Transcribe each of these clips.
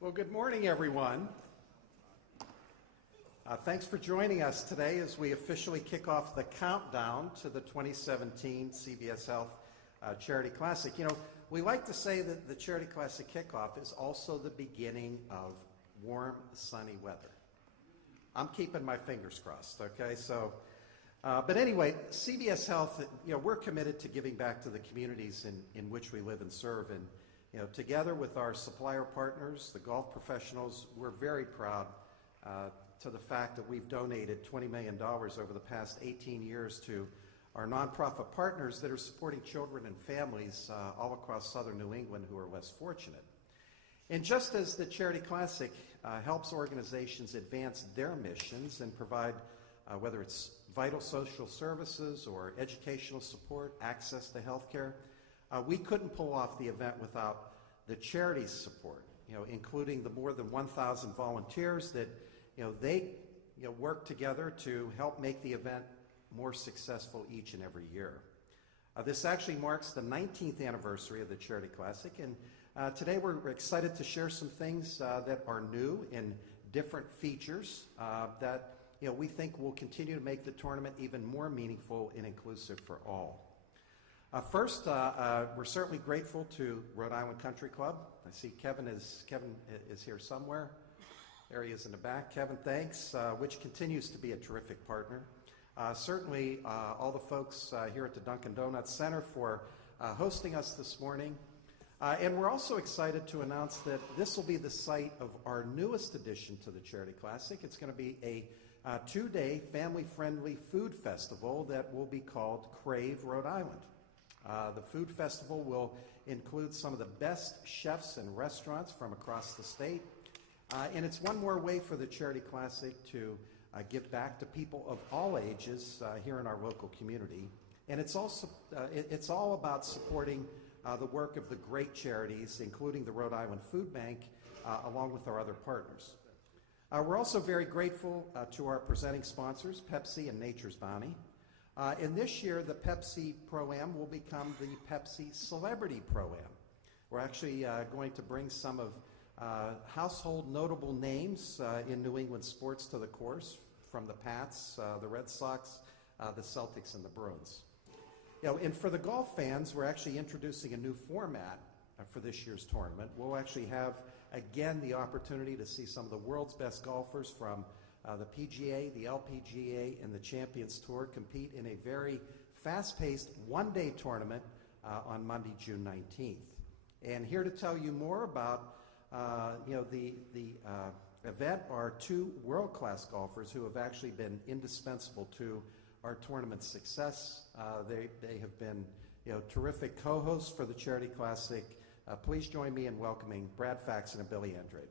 Well, good morning, everyone. Thanks for joining us today as we officially kick off the countdown to the 2017 CVS Health Charity Classic. You know, we like to say that the Charity Classic kickoff is also the beginning of warm, sunny weather. I'm keeping my fingers crossed, okay? But anyway, CVS Health, we're committed to giving back to the communities in which we live and serve. And together with our supplier partners, the golf professionals, we're very proud to the fact that we've donated $20 million over the past 18 years to our nonprofit partners that are supporting children and families all across southern New England who are less fortunate. And just as the Charity Classic helps organizations advance their missions and provide, whether it's vital social services or educational support, access to health care, we couldn't pull off the event without the charity's support, including the more than 1,000 volunteers that, they work together to help make the event more successful each and every year. This actually marks the 19th anniversary of the Charity Classic, and today we're excited to share some things that are new and different features that we think will continue to make the tournament even more meaningful and inclusive for all. First, we're certainly grateful to Rhode Island Country Club. I see Kevin is here somewhere. There he is in the back. Kevin, thanks, which continues to be a terrific partner. Certainly, all the folks here at the Dunkin' Donuts Center for hosting us this morning. And we're also excited to announce that this will be the site of our newest addition to the Charity Classic. It's going to be a two-day family-friendly food festival that will be called Crave Rhode Island. The food festival will include some of the best chefs and restaurants from across the state. And it's one more way for the Charity Classic to give back to people of all ages here in our local community. And it's also it's all about supporting the work of the great charities, including the Rhode Island Food Bank, along with our other partners. We're also very grateful to our presenting sponsors, Pepsi and Nature's Bounty. And this year, the Pepsi Pro-Am will become the Pepsi Celebrity Pro-Am. We're actually going to bring some of household notable names in New England sports to the course, from the Pats, the Red Sox, the Celtics, and the Bruins. And for the golf fans, we're actually introducing a new format for this year's tournament. We'll actually have, again, the opportunity to see some of the world's best golfers from the PGA, the LPGA, and the Champions Tour compete in a very fast-paced one-day tournament on Monday, June 19th. And here to tell you more about the event are two world-class golfers who have actually been indispensable to our tournament's success. They have been terrific co-hosts for the Charity Classic. Please join me in welcoming Brad Faxon and Billy Andrade.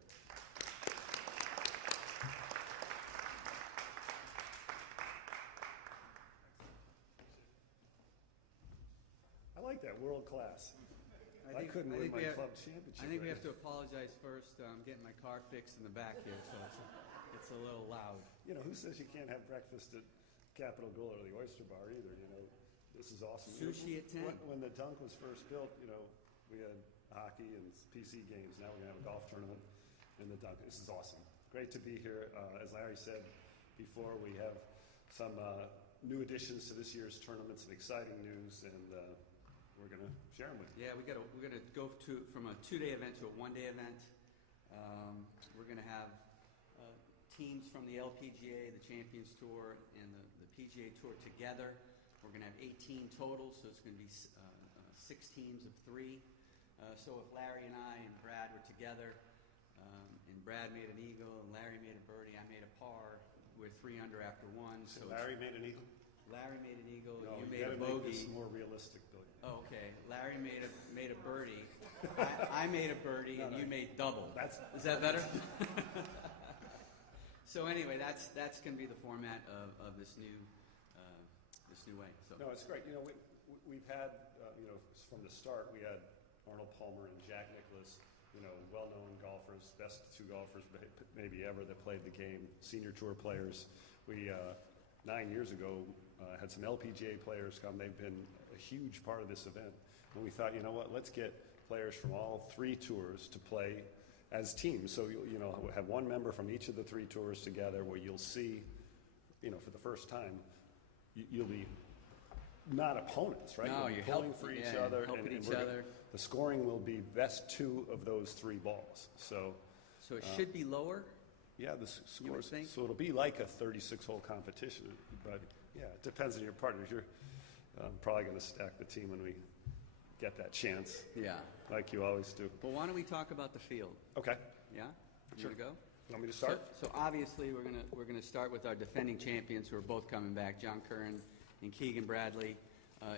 I like that, world class. I couldn't win my club championship. I think we have to apologize first. I'm getting my car fixed in the back here, so it's a little loud. Who says you can't have breakfast at Capitol Grill or the Oyster Bar either? This is awesome. Sushi at 10. When the Dunk was first built, we had hockey and PC games. Now we're going to have a golf tournament in the Dunk. This is awesome. Great to be here. As Larry said before, we have some new additions to this year's tournament, some exciting news, and we're going to share them with you. Yeah, we're going to go from a two-day event to a one-day event. We're going to have teams from the LPGA, the Champions Tour, and the PGA Tour together. We're going to have 18 total, so it's going to be 6 teams of 3. So if Larry and I and Brad were together, and Brad made an eagle, and Larry made a birdie, I made a par, we're 3 under after 1. So Larry made an eagle? Larry made an eagle, no, you made a bogey. Make this more realistic, Billy. Oh, okay. Larry made a birdie. I made a birdie, and you made double. Is that better? So anyway, that's going to be the format of this new way. So no, it's great. We've had from the start we had Arnold Palmer and Jack Nicklaus, well-known golfers, best 2 golfers maybe ever that played the game, senior tour players. We 9 years ago had some LPGA players come. They've been a huge part of this event. And we thought, let's get players from all 3 tours to play as teams. So we'll have one member from each of the 3 tours together where you'll see, for the first time, you'll be not opponents, right? No, you're you're pulling for each other. helping each we're other. The scoring will be best 2 of those 3 balls. So it should be lower? yeah, the You would scores. think? So it'll be like a 36-hole competition. But yeah, it depends on your partners. You're probably going to stack the team when we get that chance, Yeah. like you always do. Well, why don't we talk about the field? Okay. Yeah? You Sure. want to go? You want me to start? So obviously, we're gonna start with our defending champions who are both coming back, John Curran and Keegan Bradley.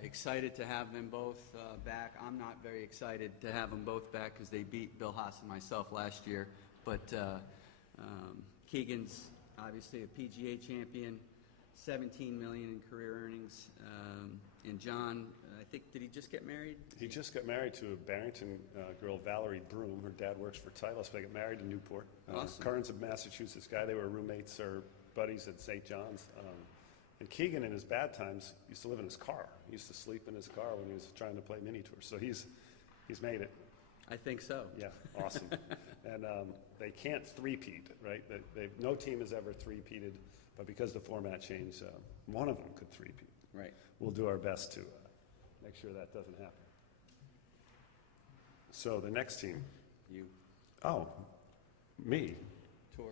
Excited to have them both back. I'm not very excited to have them both back because they beat Bill Haas and myself last year. But Keegan's obviously a PGA champion, $17 million in career earnings. And John, I think, did he just get married? He just got married to a Barrington girl, Valerie Broom. Her dad works for Titleist. They got married in Newport. Awesome. Curran's a Massachusetts guy. They were roommates or buddies at St. John's. And Keegan, in his bad times, used to live in his car. He used to sleep in his car when he was trying to play mini tours. So he's made it. I think so. Yeah, awesome. And they can't three-peat, right? No team has ever three-peated, but because the format changed, one of them could three-peat. Right. We'll do our best to make sure that doesn't happen. So the next team. You. Oh, me. Tour.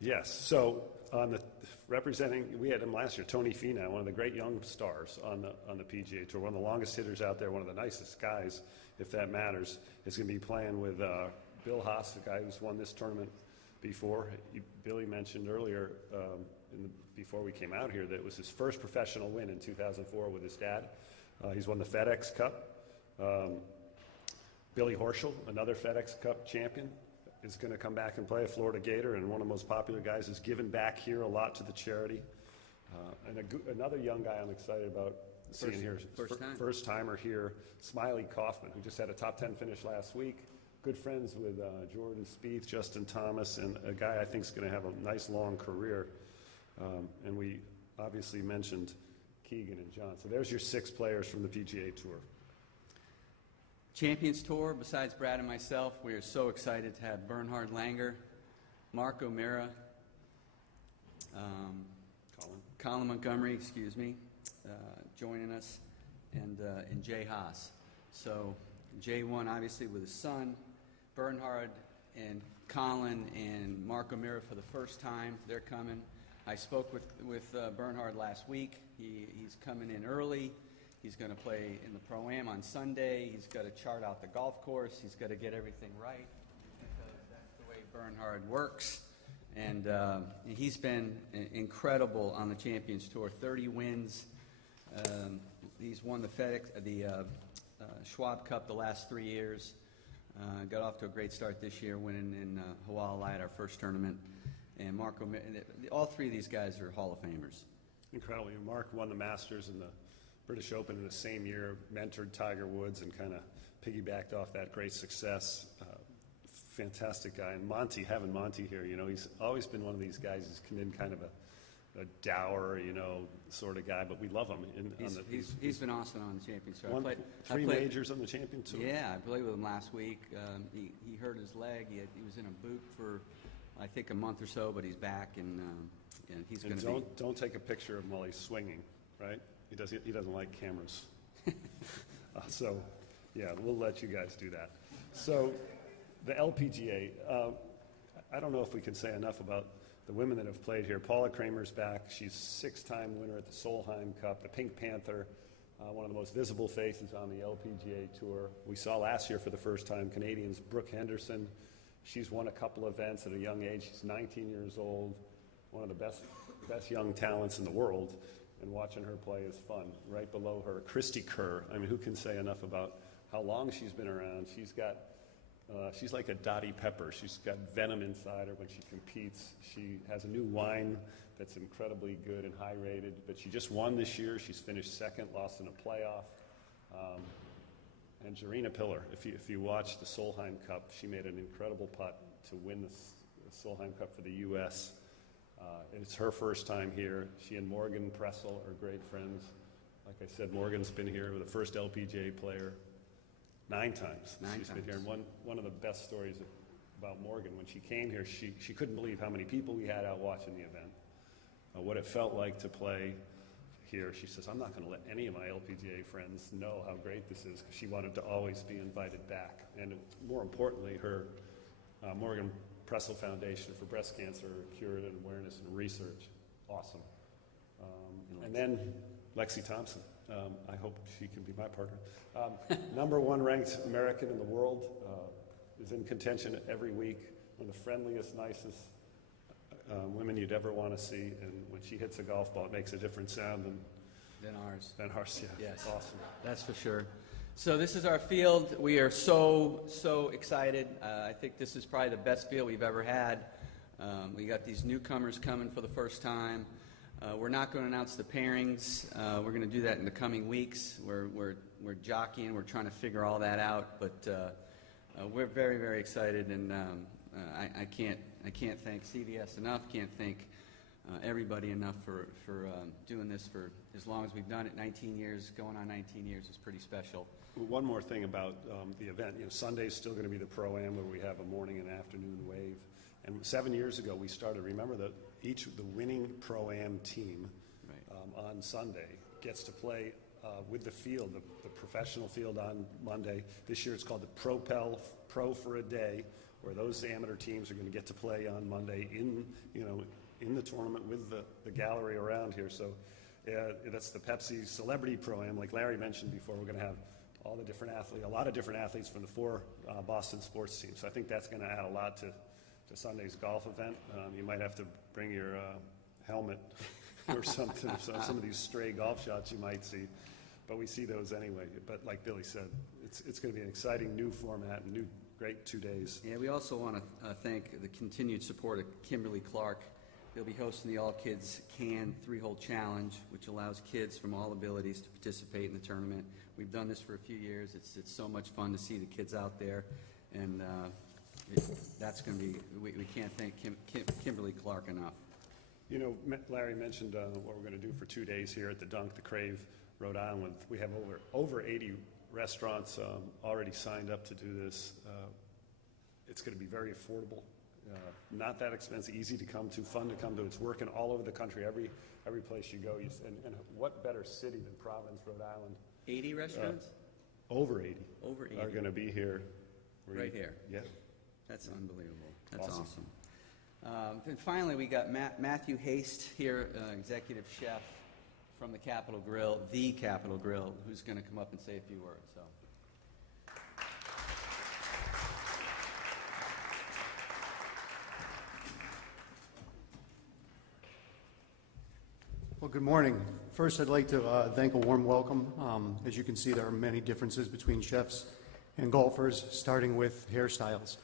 Yes. So we had him last year, Tony Finau, one of the great young stars on the PGA Tour, one of the longest hitters out there, one of the nicest guys, if that matters. Is going to be playing with Bill Haas, the guy who's won this tournament before. Billy mentioned earlier, before we came out here, that it was his first professional win in 2004 with his dad. He's won the FedEx Cup. Billy Horschel, another FedEx Cup champion, is going to come back and play a Florida Gator, and one of the most popular guys, has given back here a lot to the charity. And another young guy I'm excited about seeing here, first timer here, Smiley Kaufman, who just had a top 10 finish last week. Good friends with Jordan Spieth, Justin Thomas, and a guy I think is going to have a nice long career. And we obviously mentioned Keegan and John. So there's your 6 players from the PGA Tour. Champions Tour, besides Brad and myself, we are so excited to have Bernhard Langer, Mark O'Meara, Colin Montgomery, joining us, and Jay Haas. So Jay won obviously with his son. Bernhard and Colin and Mark O'Meara for the first time. They're coming. I spoke with Bernhard last week. He's coming in early. He's going to play in the Pro-Am on Sunday. He's got to chart out the golf course. He's got to get everything right because that's the way Bernhard works. And he's been incredible on the Champions Tour. 30 wins. He's won the Schwab Cup the last 3 years. Got off to a great start this year, winning in Hawaii at our first tournament. And Mark, all 3 of these guys are Hall of Famers. Incredible. Mark won the Masters and the British Open in the same year, mentored Tiger Woods, and kind of piggybacked off that great success. Fantastic guy. And having Monty here, he's always been one of these guys who's come in kind of a dour, sort of guy, but we love him. He's been awesome on the Champions Tour. Three majors on the Champions Tour. Yeah, I played with him last week. He hurt his leg. He was in a boot for, I think, a month or so, but he's back, and he's going to be. Don't take a picture of him while he's swinging, right? He doesn't like cameras. So, yeah, we'll let you guys do that. So, the LPGA, I don't know if we can say enough about the women that have played here. Paula Kramer's back. She's 6-time winner at the Solheim Cup, the Pink Panther, one of the most visible faces on the LPGA Tour. We saw last year for the first time Canadians Brooke Henderson. She's won a couple events at a young age. She's 19 years old, one of the best young talents in the world. And watching her play is fun. Right below her, Christy Kerr. I mean, who can say enough about how long she's been around? She's like a Dottie Pepper. She's got venom inside her when she competes. She has a new wine that's incredibly good and high rated, but she just won this year. She's finished second, lost in a playoff. And Jarena Pillar, if you watch the Solheim Cup, she made an incredible putt to win the Solheim Cup for the U.S. It's her first time here. She and Morgan Pressel are great friends. Like I said, Morgan's been here with the first LPGA player 9 times. She's been here. And one of the best stories about Morgan. When she came here, she couldn't believe how many people we had out watching the event, what it felt like to play here. She says, I'm not going to let any of my LPGA friends know how great this is, because she wanted to always be invited back. And more importantly, her Morgan Pressel Foundation for Breast Cancer Cure and Awareness and Research, awesome. And then Lexi Thompson, I hope she can be my partner. #1 ranked American in the world, is in contention every week, one of the friendliest, nicest women you'd ever want to see, and when she hits a golf ball, it makes a different sound Than ours. than ours. Yeah, Yes. awesome. That's for sure. So this is our field. We are so excited. I think this is probably the best field we've ever had. We got these newcomers coming for the first time. We're not going to announce the pairings. We're going to do that in the coming weeks. We're jockeying. We're trying to figure all that out. But we're very excited, and I can't thank CVS enough. Can't thank everybody enough for doing this for as long as we've done it. 19 years, going on 19 years is pretty special. One more thing about the event. Sunday's still going to be the Pro-Am, where we have a morning and afternoon wave. And 7 years ago, we started. Remember that the winning Pro-Am team on Sunday gets to play with the field, the professional field on Monday. This year, it's called the Propel Pro for a Day, where those amateur teams are going to get to play on Monday in the tournament with the gallery around here. So that's the Pepsi Celebrity Pro-Am. Like Larry mentioned before, we're going to have all the different athletes, a lot of different athletes from the 4 Boston sports teams. So I think that's going to add a lot to Sunday's golf event. You might have to bring your helmet or something. So some of these stray golf shots you might see, but we see those anyway. But like Billy said, it's going to be an exciting new format and great 2 days. Yeah, we also want to thank the continued support of Kimberly Clark. They'll be hosting the All Kids Can 3-Hole Challenge, which allows kids from all abilities to participate in the tournament. We've done this for a few years. It's so much fun to see the kids out there, and that's going to be. We can't thank Kimberly Clark enough. Larry mentioned what we're going to do for 2 days here at the Dunk, the Crave, Rhode Island. We have over 80 restaurants already signed up to do this. It's going to be very affordable, not that expensive, easy to come to, fun to come to. It's working all over the country, every place you go. And what better city than Providence, Rhode Island? 80 restaurants? Over 80. Over 80. Are going to be here. Right here. Yeah. That's unbelievable. That's Awesome. And finally, we got Matthew Haste here, executive chef from the Capitol Grill, who's going to come up and say a few words. So. Well, good morning. First, I'd like to thank a warm welcome. As you can see, there are many differences between chefs and golfers, starting with hairstyles.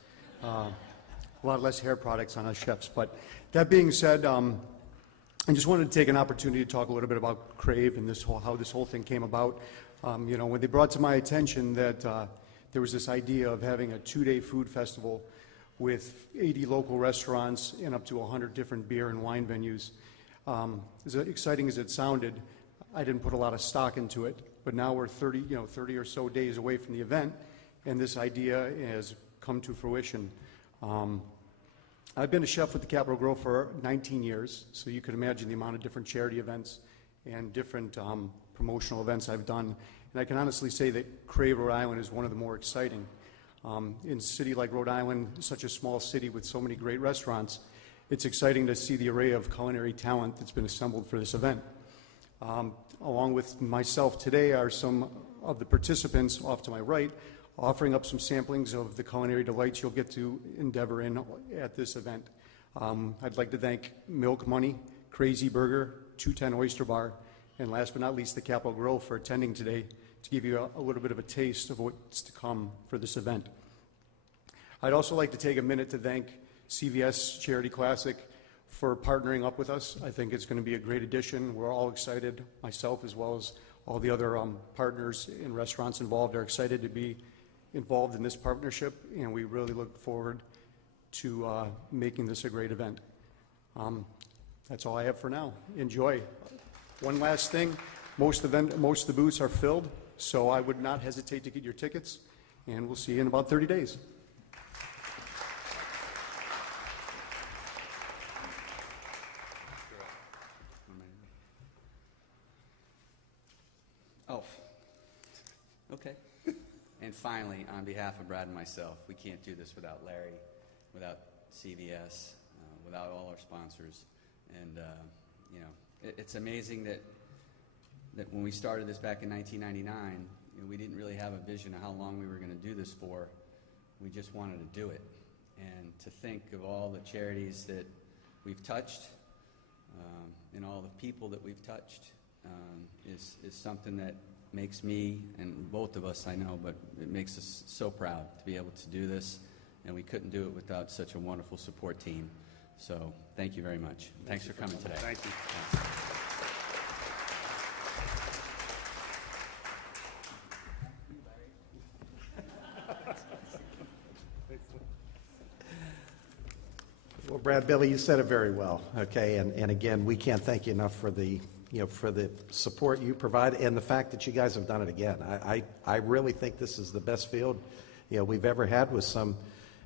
A lot less hair products on us chefs. But that being said, I just wanted to take an opportunity to talk a little bit about Crave and how this whole thing came about. When they brought to my attention that there was this idea of having a 2-day food festival with 80 local restaurants and up to 100 different beer and wine venues. As exciting as it sounded, I didn't put a lot of stock into it. But now we're 30 or so days away from the event, and this idea has come to fruition. I've been a chef with the Capitol Grill for 19 years, so you can imagine the amount of different charity events and different promotional events I've done. And I can honestly say that Crave, Rhode Island is one of the more exciting. In a city like Rhode Island, such a small city with so many great restaurants, it's exciting to see the array of culinary talent that's been assembled for this event. Along with myself today are some of the participants off to my right, offering up some samplings of the culinary delights you'll get to endeavor in at this event. I'd like to thank Milk Money, Crazy Burger, 210 Oyster Bar, and last but not least, the Capitol Grill for attending today to give you a little bit of a taste of what's to come for this event. I'd also like to take a minute to thank CVS Charity Classic for partnering up with us. I think it's going to be a great addition. We're all excited, myself as well as all the other partners and restaurants involved are excited to be involved in this partnership, and we really look forward to making this a great event. That's all I have for now. Enjoy. One last thing, most of the booths are filled, so I would not hesitate to get your tickets, and we'll see you in about 30 days. okay. And finally, on behalf of Brad and myself, we can't do this without Larry, without CVS, without all our sponsors. And, you know, it's amazing that when we started this back in 1999, you know, we didn't really have a vision of how long we were going to do this for. We just wanted to do it. And to think of all the charities that we've touched and all the people that we've touched is something that makes me, and both of us I know, but it makes us so proud to be able to do this, and we couldn't do it without such a wonderful support team. So thank you very much. Thanks for coming today. Thank you. Well, Brad, Billy, you said it very well, okay? And again, we can't thank you enough for the, you know, for the support you provide and the fact that you guys have done it again. I really think this is the best field, you know, we've ever had, with some,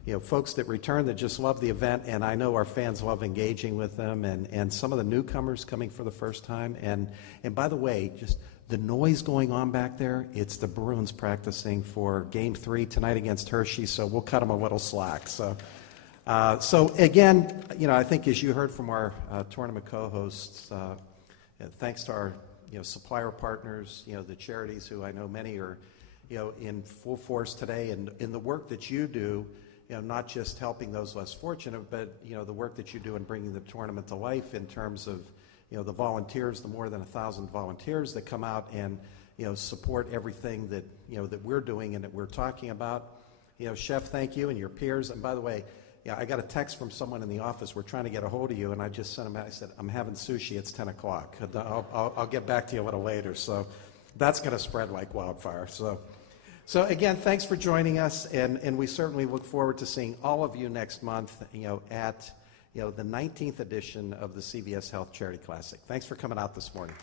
you know, folks that return that just love the event, and I know our fans love engaging with them, and some of the newcomers coming for the first time. And by the way, just the noise going on back there, it's the Bruins practicing for Game 3 tonight against Hershey, so we'll cut them a little slack. So again, you know, I think as you heard from our tournament co-hosts, thanks to our, you know, supplier partners, you know, the charities who I know many are, you know, in full force today, and in the work that you do, you know, not just helping those less fortunate, but, you know, the work that you do in bringing the tournament to life in terms of, you know, the volunteers, the more than 1,000 volunteers that come out and, you know, support everything that, you know, that we're doing and that we're talking about. You know, Chef, thank you, and your peers. And by the way, yeah, I got a text from someone in the office. We're trying to get a hold of you, and I just sent him out. I said, I'm having sushi. It's 10 o'clock. I'll get back to you a little later. So that's going to spread like wildfire. So again, thanks for joining us, and we certainly look forward to seeing all of you next month, you know, at, you know, the 19th edition of the CVS Health Charity Classic. Thanks for coming out this morning.